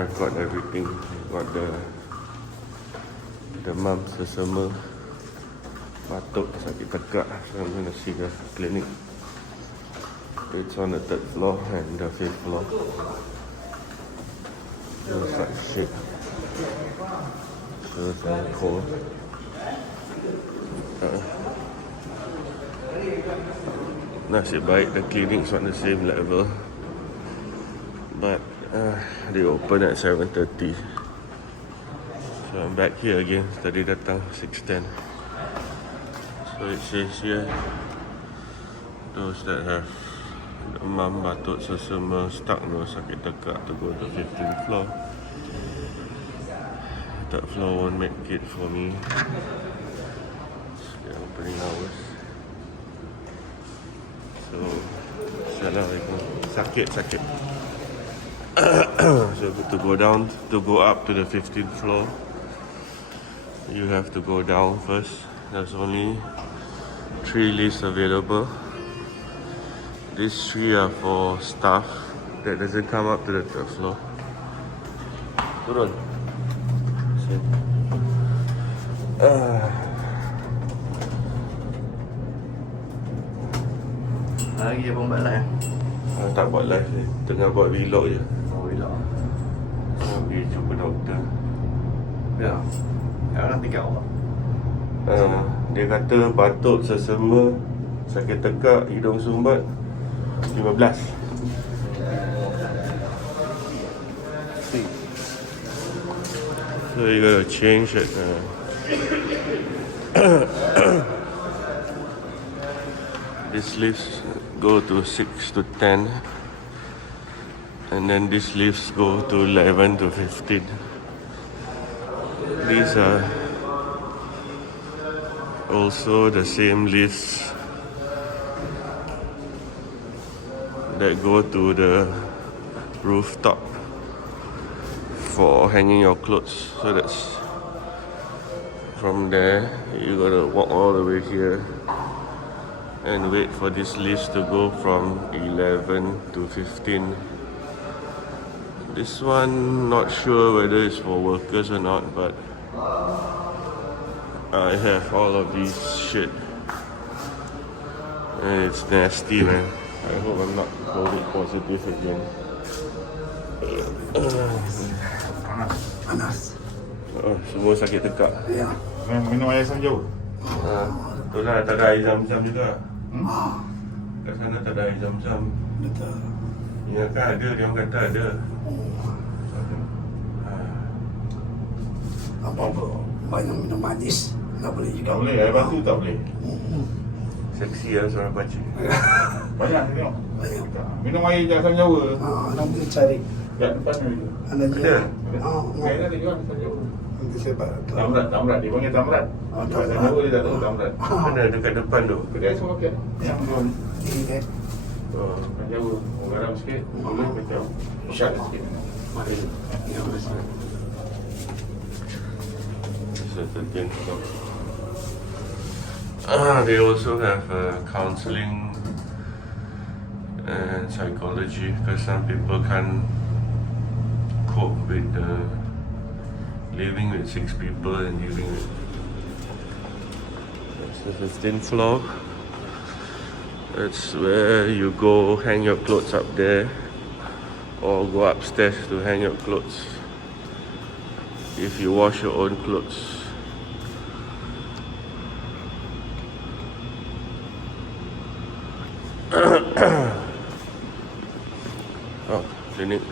I've got everything. I've got the demam, Selsema, Batuk, Sakit, Tekak. So I'm gonna see the clinic. It's on the 3rd floor and the 5th floor. Looks like shit. So it's cold. Nasib baik the clinic's on the same level, but they open at 7:30. So I'm back here again. Tadi datang 6:10. So it says here, those that have demam, batuk, selsema, stuck no sakit tekak to go to 15th floor. 3rd floor won't make it for me. It's the opening hours. So, Assalamualaikum. Sakit. So to go up to the 15th floor, you have to go down first. There's only 3 lifts available. These 3 are for staff that doesn't come up to the 3rd floor. Turun. Lagi abang buat live? Tak buat live ni. Tengah buat vlog je. Oh, vlog. Pergi jumpa doktor. Ya. Orang Tekak apa? Dia kata batuk, selsema, sakit tekak, hidung sumbat 15. So you gotta change it. This lifts go to 6 to 10, and then these lifts go to 11 to 15. These are also the same lifts that go to the rooftop for hanging your clothes. So that's from there you gotta walk all the way here and wait for this lifts to go from 11 to 15. This one not sure whether it's for workers or not, but I have all of these shit and it's nasty, man. I hope I'm not COVID positive again. Panas. Oh, semua sakit tekak. Ya. Minum air asam jauh. Betul lah, tak ada air zam-zam juga. Kat sana tak ada air zam-zam. Betul. Ya kan ada, dia orang kata ada. Apa-apa banyak minum manis. Tak boleh juga. Tak boleh, air batu tak boleh. Seksi lah seorang pakcik. Banyak tengok. Banyak. Minum air asam jawa. Nanti cari. Kat depan ni. Anda Ada? dia. Air ada juga asam jawa. Nanti saya Tamrat. Dia panggil tamrat. Asam jawa dia tak tahu tamrat. Mana dekat depan tu? Kedai semua makan. Yang belum. Ini deh. Asam jawa. Orang garam sikit. Boleh macam syak sikit. Mari. Ya, bersama. They also have counseling and psychology because some people can't cope with living with 6 people and living with. That's the 15th floor. That's where you go hang your clothes up there or go upstairs to hang your clothes if you wash your own clothes. Oh, klinik.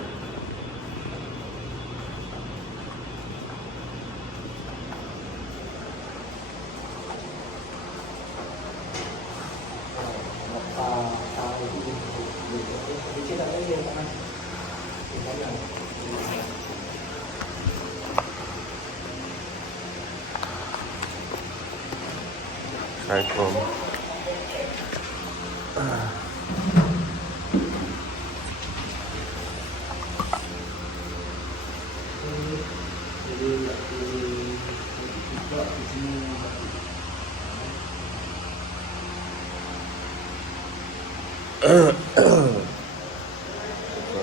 Assalamualaikum.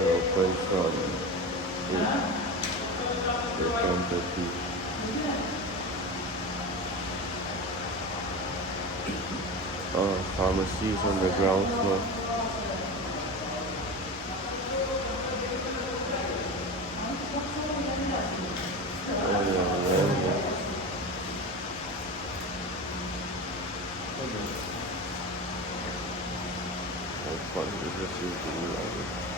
Open from pharmacy is on the ground floor. What is this?